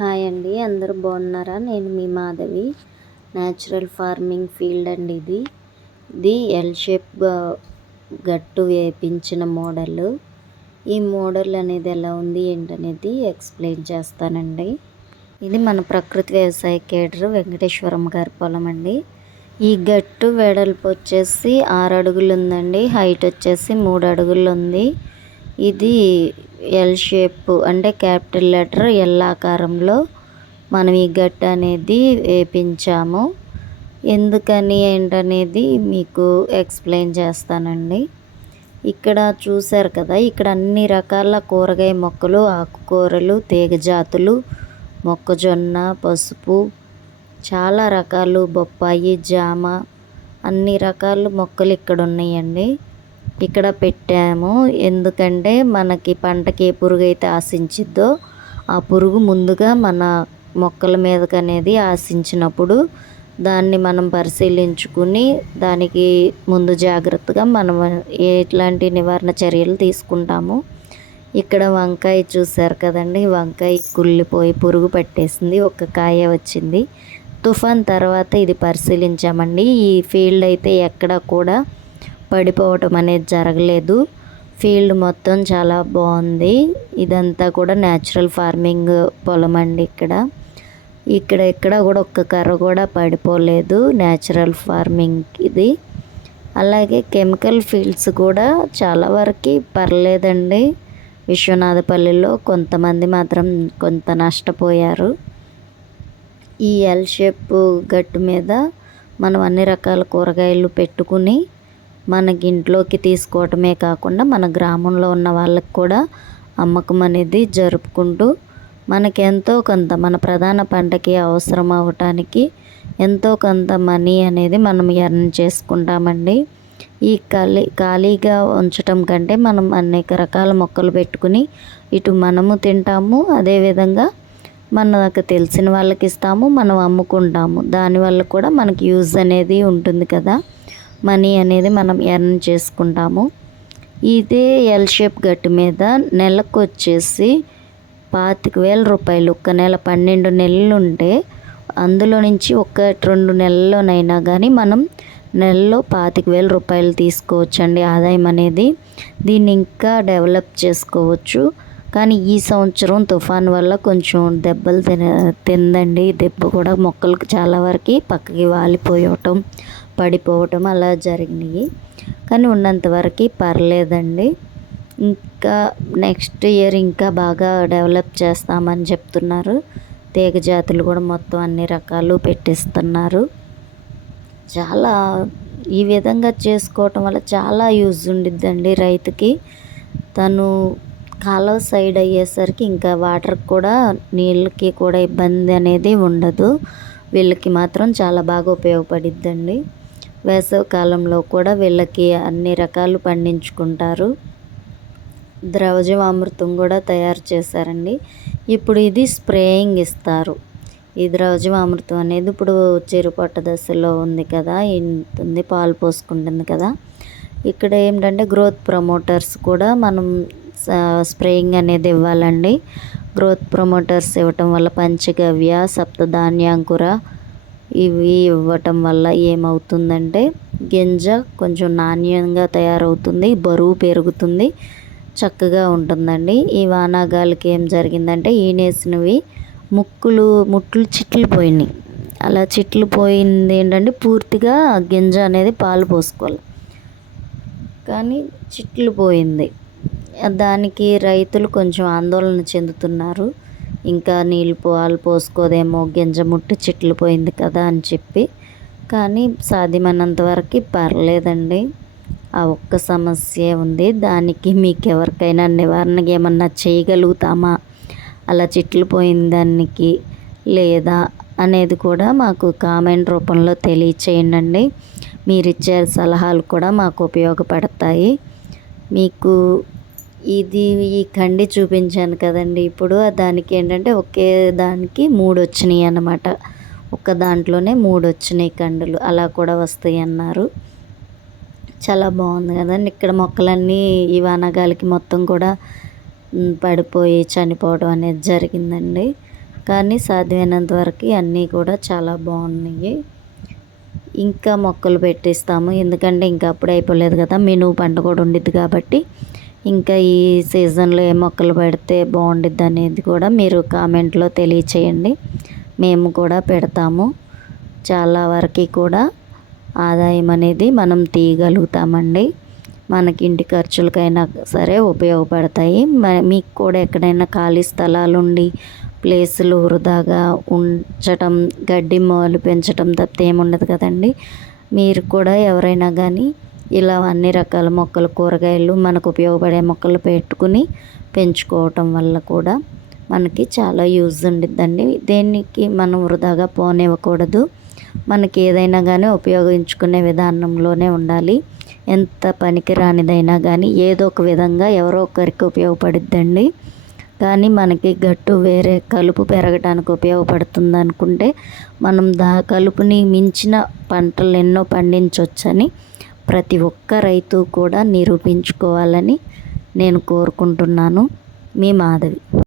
Hi అండి అందరూ బాగున్నారా? నేను మీ మాధవి. న్యాచురల్ ఫార్మింగ్ ఫీల్డ్ అండి ఇది. ఇది ఎల్ షేప్ గట్టు వేపించిన మోడల్. ఈ మోడల్ అనేది ఎలా ఉంది ఏంటనేది ఎక్స్ప్లెయిన్ చేస్తానండి. ఇది మన ప్రకృతి వ్యవసాయ కేడర్ వెంకటేశ్వరం గారి పొలం అండి. ఈ గట్టు వెడల్పు వచ్చేసి ఆరు అడుగులు ఉందండి. హైట్ వచ్చేసి మూడు అడుగులు ఉంది. ఇది ఎల్ షేప్ అంటే క్యాపిటల్ లెటర్ ఎల్ ఆకారంలో మనం ఈ గట్టు అనేది వేపించాము. ఎందుకని ఏంటనేది మీకు ఎక్స్ప్లెయిన్ చేస్తానండి. ఇక్కడ చూసారు కదా ఇక్కడ అన్ని రకాల కూరగాయ మొక్కలు ఆకుకూరలు తీగ జాతులు మొక్కజొన్న పసుపు చాలా రకాలు బొప్పాయి జామ అన్ని రకాల మొక్కలు ఇక్కడ ఉన్నాయండి. ఇక్కడ పెట్టాము. ఎందుకంటే మనకి పంటకి ఏ పురుగు అయితే ఆశించిద్దో ఆ పురుగు ముందుగా మన మొక్కల మీదకి అనేది ఆశించినప్పుడు దాన్ని మనం పరిశీలించుకుని దానికి ముందు జాగ్రత్తగా మనం ఎట్లాంటి నివారణ చర్యలు తీసుకుంటాము. ఇక్కడ వంకాయ చూసారు కదండి. వంకాయ కుళ్ళిపోయి పురుగు పట్టేసింది. ఒక కాయ వచ్చింది. తుఫాన్ తర్వాత ఇది పరిశీలించామండి. ఈ ఫీల్డ్ అయితే ఎక్కడ కూడా పడిపోవటం అనేది జరగలేదు. ఫీల్డ్ మొత్తం చాలా బాగుంది. ఇదంతా కూడా న్యాచురల్ ఫార్మింగ్ పొలం అండి ఇక్కడ. ఇక్కడ ఇక్కడ కూడా ఒక్క కర్ర కూడా పడిపోలేదు. న్యాచురల్ ఫార్మింగ్ ఇది. అలాగే కెమికల్ ఫీల్డ్స్ కూడా చాలా వరకు పర్లేదండి. విశ్వనాథపల్లిలో కొంతమంది మాత్రం కొంత నష్టపోయారు. ఈ ఎల్ షేప్ గట్టు మీద మనం అన్ని రకాల కూరగాయలు పెట్టుకుని మనకి ఇంట్లోకి తీసుకోవటమే కాకుండా మన గ్రామంలో ఉన్న వాళ్ళకి కూడా అమ్మకం అనేది జరుపుకుంటూ మనకి ఎంతో కొంత మన ప్రధాన పంటకి అవసరం అవటానికి ఎంతో కొంత మనీ అనేది మనం ఎర్న్ చేసుకుంటామండి. ఈ ఖాళీ ఖాళీగా ఉంచటం కంటే మనం అనేక రకాల మొక్కలు పెట్టుకుని ఇటు మనము తింటాము అదేవిధంగా మనకు తెలిసిన వాళ్ళకి ఇస్తాము మనం అమ్ముకుంటాము. దానివల్ల కూడా మనకి యూజ్ అనేది ఉంటుంది కదా. మనీ అనేది మనం ఎర్న్ చేసుకుంటాము. ఇదే ఎల్ షేప్ గట్టు మీద నెలకు వచ్చేసి పాతిక వేల రూపాయలు. ఒక నెల పన్నెండు నెలలు ఉంటే అందులో నుంచి ఒక రెండు నెలల్లోనైనా కానీ మనం నెలలో పాతిక వేల రూపాయలు తీసుకోవచ్చండి ఆదాయం అనేది. దీన్ని ఇంకా డెవలప్ చేసుకోవచ్చు. కానీ ఈ సంవత్సరం తుఫాన్ వల్ల కొంచెం దెబ్బలు తిన తిందండి. దెబ్బ కూడా మొక్కలకు చాలా వరకు పక్కకి వాలిపోయటం పడిపోవటం అలా జరిగినాయి. కానీ ఉన్నంత వరకు పర్లేదండి. ఇంకా నెక్స్ట్ ఇయర్ ఇంకా బాగా డెవలప్ చేస్తామని చెప్తున్నారు. తీగ జాతులు కూడా మొత్తం అన్ని రకాలు పెట్టిస్తున్నారు. చాలా ఈ విధంగా చేసుకోవటం వల్ల చాలా యూజ్ ఉండిద్దండి రైతుకి. తను కాలువ సైడ్ అయ్యేసరికి ఇంకా వాటర్ కూడా నీళ్ళకి కూడా ఇబ్బంది అనేది ఉండదు. వీళ్ళకి మాత్రం చాలా బాగా ఉపయోగపడిద్దండి. వేసవికాలంలో కూడా వీళ్ళకి అన్ని రకాలు పండించుకుంటారు. ద్రవజీవామృతం కూడా తయారు చేశారండి. ఇప్పుడు ఇది స్ప్రేయింగ్ ఇస్తారు. ఈ ద్రవజీవామృతం అనేది ఇప్పుడు చెరుపట్ట దశలో ఉంది కదా ఇంతుంది పాలు పోసుకుంటుంది కదా. ఇక్కడ ఏంటంటే గ్రోత్ ప్రమోటర్స్ కూడా మనం స్ప్రేయింగ్ అనేది ఇవ్వాలండి. గ్రోత్ ప్రమోటర్స్ ఇవ్వటం వల్ల పంచగవ్య సప్తధాన్యాంకుర ఇవి ఇవ్వటం వల్ల ఏమవుతుందంటే గింజ కొంచెం నాణ్యంగా తయారవుతుంది బరువు పెరుగుతుంది చక్కగా ఉంటుందండి. ఈ వానాగాలికి ఏం జరిగిందంటే ఈనేసినవి ముక్కులు ముట్లు చిట్లు పోయినాయి అలా చిట్లు పోయింది ఏంటంటే పూర్తిగా గింజ అనేది పాలు పోసుకోవాలి. కానీ చిట్లు పోయింది దానికి రైతులు కొంచెం ఆందోళన చెందుతున్నారు. ఇంకా నీళ్ళు పాలు పోసుకోదేమో గింజ ముట్టు చిట్లు పోయింది కదా అని చెప్పి. కానీ సాధ్యమైనంత వరకు పర్లేదండి. ఆ ఒక్క సమస్య ఉంది. దానికి మీకు ఎవరికైనా నివారణ ఏమన్నా చేయగలుగుతామా? అలా చెట్లు పోయిన దానికి లేదా అనేది కూడా మాకు కామెంట్ రూపంలో తెలియచేయండి మీరు ఇచ్చే సలహాలు కూడా మాకు ఉపయోగపడతాయి. మీకు ఇది ఈ కండి చూపించాను కదండి. ఇప్పుడు దానికి ఏంటంటే ఒకే దానికి మూడు వచ్చినాయి అన్నమాట. ఒక దాంట్లోనే మూడు వచ్చినాయి కండులు. అలా కూడా వస్తాయి అన్నారు. చాలా బాగుంది కదండి. ఇక్కడ మొక్కలన్నీ ఈ వానగాలికి మొత్తం కూడా పడిపోయి చనిపోవడం అనేది జరిగిందండి. కానీ సాధ్యమైనంత వరకు అన్నీ కూడా చాలా బాగున్నాయి. ఇంకా మొక్కలు పెట్టిస్తాము. ఎందుకంటే ఇంకా అప్పుడే అయిపోలేదు కదా. మెనూ పంట కూడా ఉండిద్ది కాబట్టి ఇంకా ఈ సీజన్లో ఏ మొక్కలు పెడితే బాగుండిద్ది అనేది కూడా మీరు కామెంట్లో తెలియచేయండి. మేము కూడా పెడతాము. చాలా వరకు కూడా ఆదాయం అనేది మనం తీయగలుగుతామండి. మనకి ఇంటి ఖర్చులకైనా సరే ఉపయోగపడతాయి. మీకు కూడా ఎక్కడైనా ఖాళీ స్థలాలు ఉండి ప్లేసులు వృధాగా ఉంచటం గడ్డి మొలు పెంచటం తప్పితే ఏముండదు కదండి. మీరు కూడా ఎవరైనా కానీ ఇలా అన్ని రకాల మొక్కలు కూరగాయలు మనకు ఉపయోగపడే మొక్కలు పెట్టుకుని పెంచుకోవటం వల్ల కూడా మనకి చాలా యూజ్ ఉండిద్దండి. దేనికి మనం వృధాగా పోనివ్వకూడదు. మనకి ఏదైనా కానీ ఉపయోగించుకునే విధానంలోనే ఉండాలి. ఎంత పనికి రానిదైనా కానీ ఏదో ఒక విధంగా ఎవరో ఒకరికి ఉపయోగపడిద్దండి. కానీ మనకి గట్టు వేరే కలుపు పెరగడానికి ఉపయోగపడుతుంది అనుకుంటే మనం దా కలుపుని మించిన పంటలు ఎన్నో పండించవచ్చని ప్రతి ఒక్క రైతు కూడా నిరూపించుకోవాలని నేను కోరుకుంటున్నాను. మీ మాధవి.